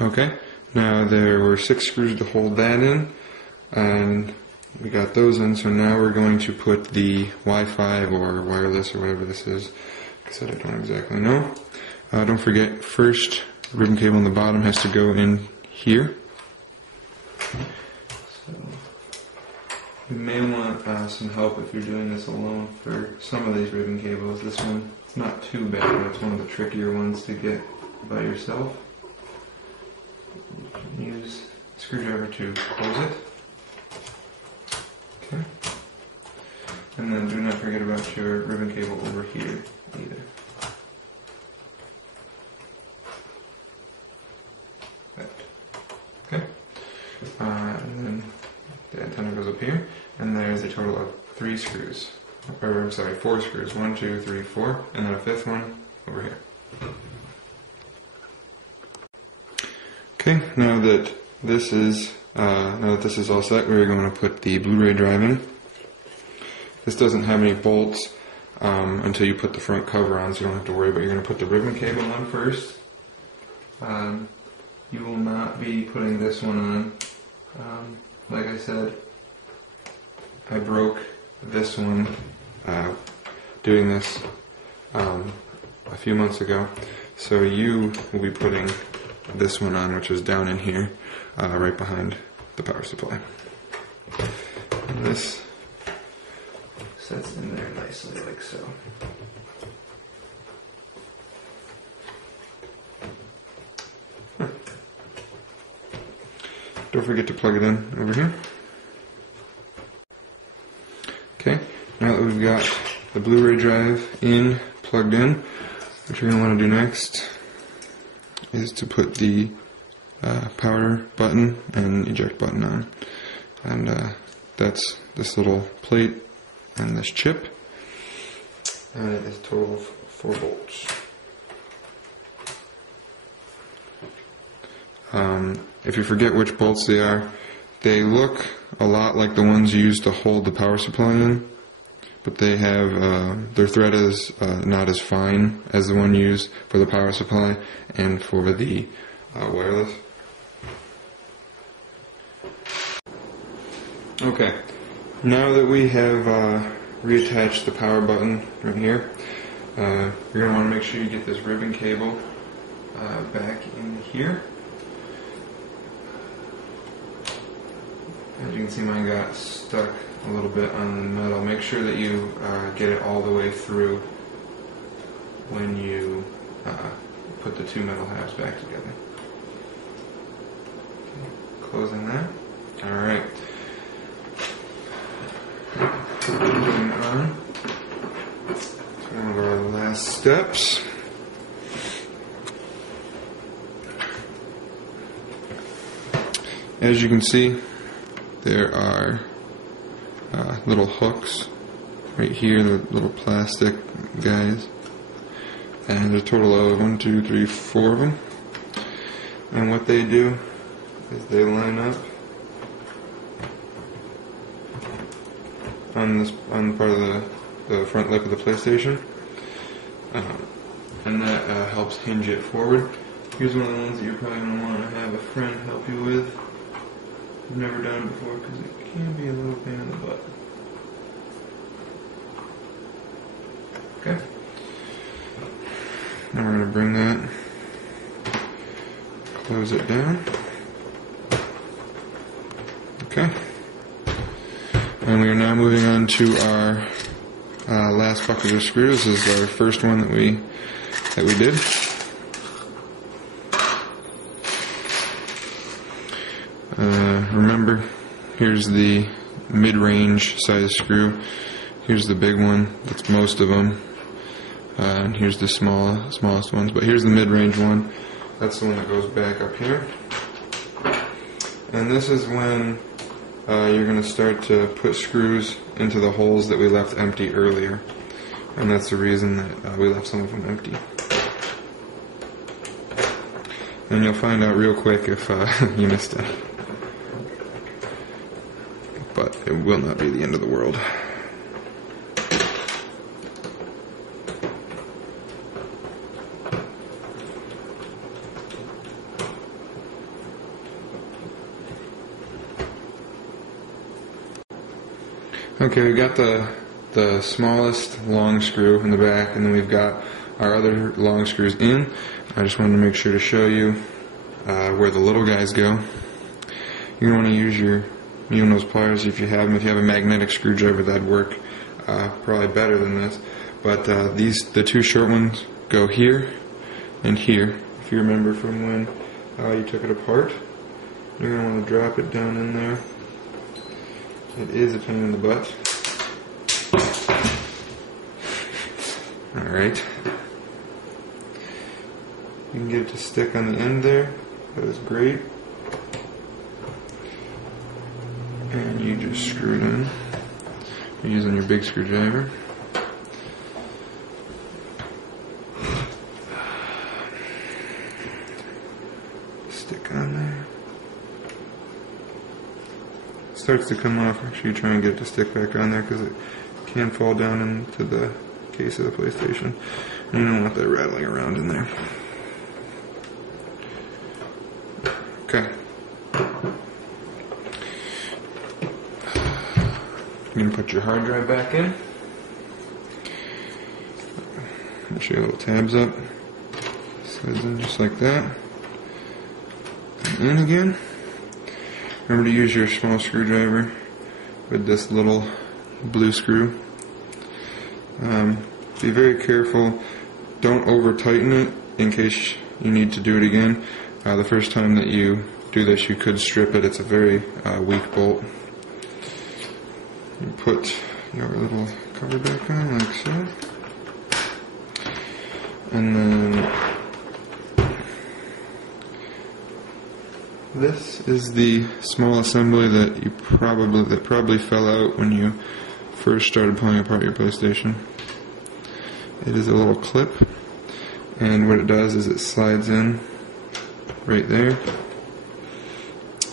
Okay, now there were 6 screws to hold that in, and we got those in, so now we're going to put the Wi-Fi or wireless or whatever this is. Like I said, I don't exactly know. Don't forget, first, the ribbon cable on the bottom has to go in here. So, you may want some help if you're doing this alone for some of these ribbon cables. This one, it's not too bad, but it's one of the trickier ones to get by yourself. You can use a screwdriver to close it. Okay. And then do not forget about your ribbon cable over here either. Okay. And then the antenna goes up here, and there's a total of 3 screws. Or, I'm sorry, 4 screws. 1, 2, 3, 4, and then a 5th one over here. Okay, now that this is all set, we're going to put the Blu-ray drive in. This doesn't have any bolts until you put the front cover on, so you don't have to worry. But you're going to put the ribbon cable on first. You will not be putting this one on. Like I said, I broke this one doing this a few months ago. So you will be putting this one on, which is down in here, right behind the power supply. And this sets in there nicely, like so. Don't forget to plug it in over here. Okay, now that we've got the Blu-ray drive plugged in, what you're going to want to do next is to put the power button and eject button on. And that's this little plate and this chip. And it is a total of 4 bolts. If you forget which bolts they are, they look a lot like the ones used to hold the power supply in, but they have, their thread is not as fine as the one used for the power supply and for the wireless. Okay, now that we have reattached the power button right here, you're going to want to make sure you get this ribbon cable back in here. As you can see, mine got stuck a little bit on the metal. Make sure that you get it all the way through when you put the 2 metal halves back together. Okay, closing that. Alright. Moving on to one of our last steps. As you can see, there are little hooks right here, the little plastic guys, and there's a total of 1, 2, 3, 4 of them. And what they do is they line up on part of the front lip of the PlayStation, and that helps hinge it forward. Here's one of the ones that you're probably going to want to have a friend help you with. I've never done it before because it can be a little pain in the butt. Okay. Now we're going to bring that, close it down. Okay. And we are now moving on to our last bucket of screws. This is our first one that we did. Remember, here's the mid-range size screw. Here's the big one. That's most of them. And here's the smallest ones. But here's the mid-range one. That's the one that goes back up here. And this is when you're going to start to put screws into the holes that we left empty earlier. And that's the reason that we left some of them empty. And you'll find out real quick if you missed it. But it will not be the end of the world. Okay, we've got the smallest long screw in the back, and then we've got our other long screws in. I just wanted to make sure to show you where the little guys go. You want to use your nose pliers if you have them. If you have a magnetic screwdriver, that'd work probably better than this. But the two short ones go here and here. If you remember from when you took it apart, you're going to want to drop it down in there. It is a pain in the butt. Alright. You can get it to stick on the end there. That is great. And you just screw it in. You're using your big screwdriver. Stick on there. It starts to come off. Make sure you try and get it to stick back on there because it can fall down into the case of the PlayStation. And you don't want that rattling around in there. Okay. You're going to put your hard drive back in. Make sure your little tabs up. Slides in just like that. And in again. Remember to use your small screwdriver with this little blue screw. Be very careful. Don't over tighten it in case you need to do it again. The first time that you do this, you could strip it. It's a very weak bolt. You put your little cover back on like so. And then this is the small assembly that probably fell out when you first started pulling apart your PlayStation. It is a little clip, and what it does is it slides in right there,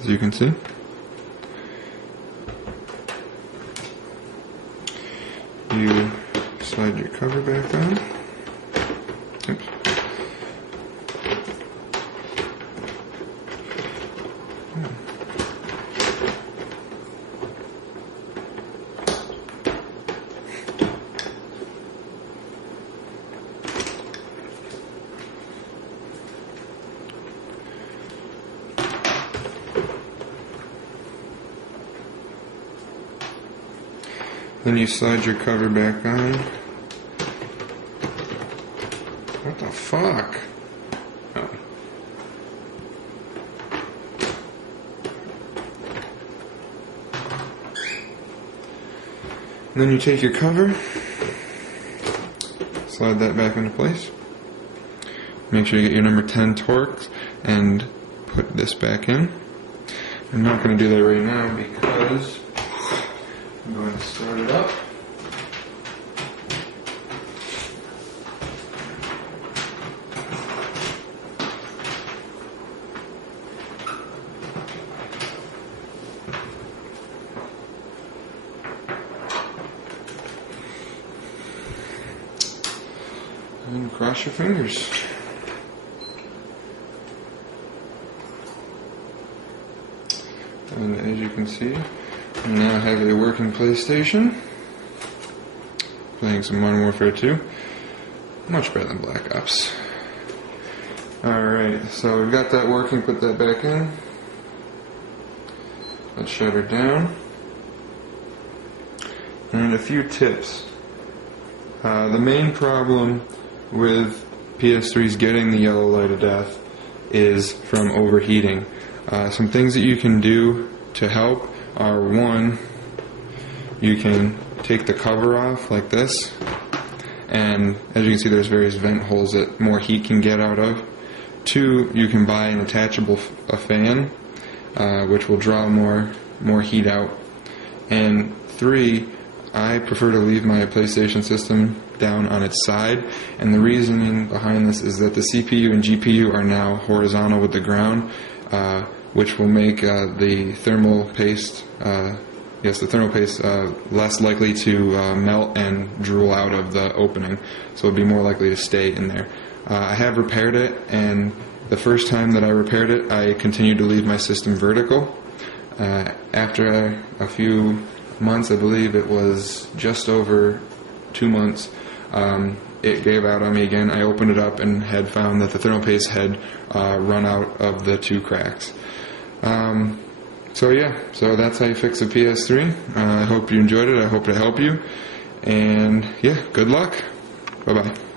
as you can see. You slide your cover back on. Oops. Then you slide your cover back on. What the fuck? Oh. And then you take your cover, slide that back into place. Make sure you get your number 10 Torx and put this back in. I'm not going to do that right now because I'm going to start it up. And cross your fingers. And as you can see, we now have a working PlayStation. Playing some Modern Warfare 2. Much better than Black Ops. Alright, so we've got that working, put that back in. Let's shut her down. And a few tips. The main problem with PS3s getting the yellow light of death is from overheating. Some things that you can do to help are, one, you can take the cover off like this, and as you can see there's various vent holes that more heat can get out of. Two, you can buy an attachable fan which will draw more heat out. And three, I prefer to leave my PlayStation system down on its side, and the reasoning behind this is that the CPU and GPU are now horizontal with the ground, which will make the thermal paste less likely to melt and drool out of the opening, so it'll be more likely to stay in there. I have repaired it, and the first time that I repaired it, I continued to leave my system vertical. After a few months, I believe it was just over 2 months, it gave out on me again. I opened it up and had found that the thermal paste had run out of the 2 cracks. So yeah, so that's how you fix a PS3. I hope you enjoyed it. I hope to help you. And yeah, good luck. Bye-bye.